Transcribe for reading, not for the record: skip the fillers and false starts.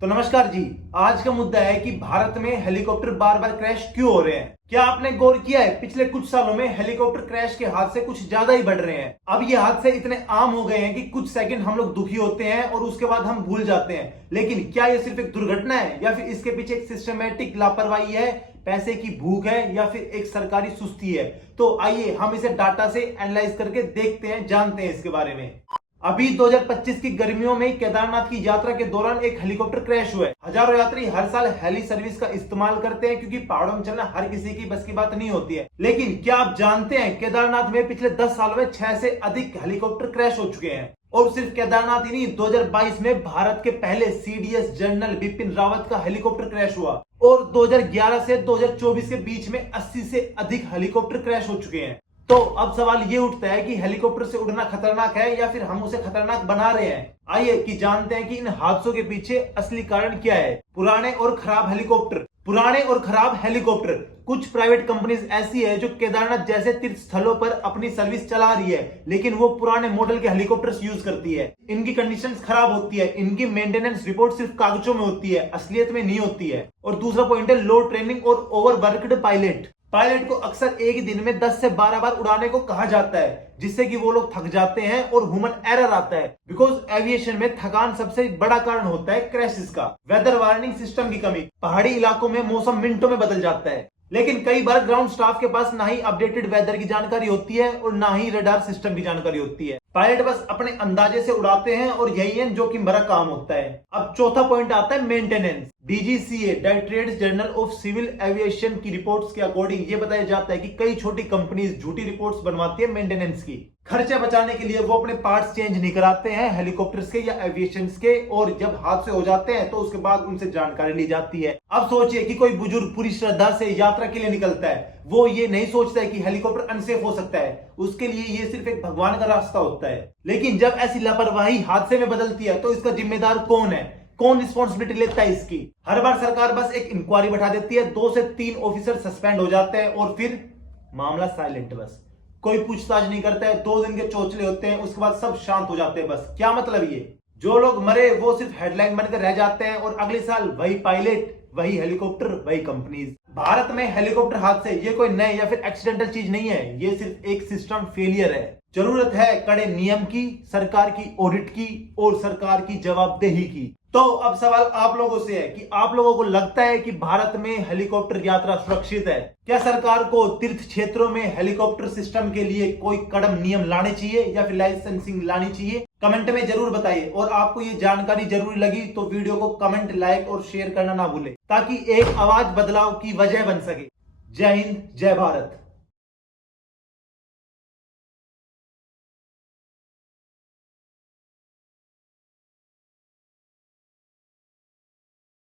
तो नमस्कार जी। आज का मुद्दा है कि भारत में हेलीकॉप्टर बार बार क्रैश क्यों हो रहे हैं। क्या आपने गौर किया है पिछले कुछ सालों में हेलीकॉप्टर क्रैश के हादसे कुछ ज्यादा ही बढ़ रहे हैं। अब ये हादसे इतने आम हो गए हैं कि कुछ सेकंड हम लोग दुखी होते हैं और उसके बाद हम भूल जाते हैं। लेकिन क्या ये सिर्फ एक दुर्घटना है या फिर इसके पीछे एक सिस्टमेटिक लापरवाही है, पैसे की भूख है या फिर एक सरकारी सुस्ती है? तो आइए हम इसे डाटा से एनालाइज करके देखते हैं, जानते हैं इसके बारे में। अभी 2025 की गर्मियों में केदारनाथ की यात्रा के दौरान एक हेलीकॉप्टर क्रैश हुआ है। हजारों यात्री हर साल हेली सर्विस का इस्तेमाल करते हैं क्योंकि पहाड़ों में चलना हर किसी की बस की बात नहीं होती है। लेकिन क्या आप जानते हैं केदारनाथ में पिछले 10 सालों में 6 से अधिक हेलीकॉप्टर क्रैश हो चुके हैं। और सिर्फ केदारनाथ ही नहीं, 2022 में भारत के पहले सीडीएस जनरल बिपिन रावत का हेलीकॉप्टर क्रैश हुआ और 2011 से 2024 के बीच में 80 से अधिक हेलीकॉप्टर क्रैश हो चुके हैं। तो अब सवाल ये उठता है कि हेलीकॉप्टर से उड़ना खतरनाक है या फिर हम उसे खतरनाक बना रहे हैं। आइए कि जानते हैं कि इन हादसों के पीछे असली कारण क्या है। पुराने और खराब हेलीकॉप्टर। कुछ प्राइवेट कंपनीज ऐसी है जो केदारनाथ जैसे तीर्थ स्थलों पर अपनी सर्विस चला रही है, लेकिन वो पुराने मॉडल के हेलीकॉप्टर्स यूज करती है। इनकी कंडीशंस खराब होती है, इनकी मेंटेनेंस रिपोर्ट सिर्फ कागजों में होती है, असलियत में नहीं होती है। और दूसरा पॉइंट है लो ट्रेनिंग और ओवरवर्क्ड पायलट को अक्सर एक ही दिन में 10 से 12 बार उड़ाने को कहा जाता है, जिससे कि वो लोग थक जाते हैं और ह्यूमन एरर आता है। बिकॉज एविएशन में थकान सबसे बड़ा कारण होता है क्रैशेस का। वेदर वार्निंग सिस्टम की कमी, पहाड़ी इलाकों में मौसम मिनटों में बदल जाता है, लेकिन कई बार ग्राउंड स्टाफ के पास ना ही अपडेटेड वेदर की जानकारी होती है और ना ही रडार सिस्टम की जानकारी होती है। पायलट बस अपने अंदाजे से उड़ाते हैं और यही है जोखिम भरा काम होता है। अब चौथा पॉइंट आता है maintenance. DGCA directorate general of civil aviation की रिपोर्ट्स के अकॉर्डिंग ये बताया जाता है कि कई छोटी कंपनीज झूठी रिपोर्ट्स बनवाती है मेंटेनेंस की। खर्चे बचाने के लिए वो अपने पार्ट्स चेंज नहीं कराते हैं हेलीकॉप्टर्स के या एविएशंस के, और जब हादसे हो जाते हैं तो उसके बाद उनसे जानकारी ली जाती है। अब सोचिए कि कोई बुजुर्ग पूरी श्रद्धा से यात्रा के लिए निकलता है, वो ये नहीं सोचता है कि हेलीकॉप्टर अनसेफ हो सकता है, उसके लिए ये सिर्फ एक भगवान का रास्ता होता है। लेकिन जब ऐसी लापरवाही हादसे में बदलती है तो इसका जिम्मेदार कौन है, कौन रिस्पॉन्सिबिलिटी लेता है इसकी? हर बार सरकार बस एक इंक्वायरी बैठा देती है, 2 से 3 ऑफिसर सस्पेंड हो जाते हैं और फिर मामला साइलेंट। बस कोई पूछताछ नहीं करता है, 2 दिन के चौचले होते हैं, उसके बाद सब शांत हो जाते हैं। बस क्या मतलब? ये जो लोग मरे वो सिर्फ हेडलाइन बनकर रह जाते हैं और अगले साल वही पायलट, वही हेलीकॉप्टर, वही कंपनीज। भारत में हेलीकॉप्टर हादसे ये कोई नए या फिर एक्सीडेंटल चीज नहीं है, ये सिर्फ एक सिस्टम फेलियर है। जरूरत है कड़े नियम की, सरकार की ऑडिट की और सरकार की जवाबदेही की। तो अब सवाल आप लोगों से है कि आप लोगों को लगता है कि भारत में हेलीकॉप्टर यात्रा सुरक्षित है? क्या सरकार को तीर्थ क्षेत्रों में हेलीकॉप्टर सिस्टम के लिए कोई कड़म नियम लाने चाहिए या फिर लाइसेंसिंग लानी चाहिए? कमेंट में जरूर बताइए। और आपको ये जानकारी जरूरी लगी तो वीडियो को कमेंट, लाइक और शेयर करना ना भूलें, ताकि एक आवाज बदलाव की वजह बन सके। जय हिंद, जय भारत।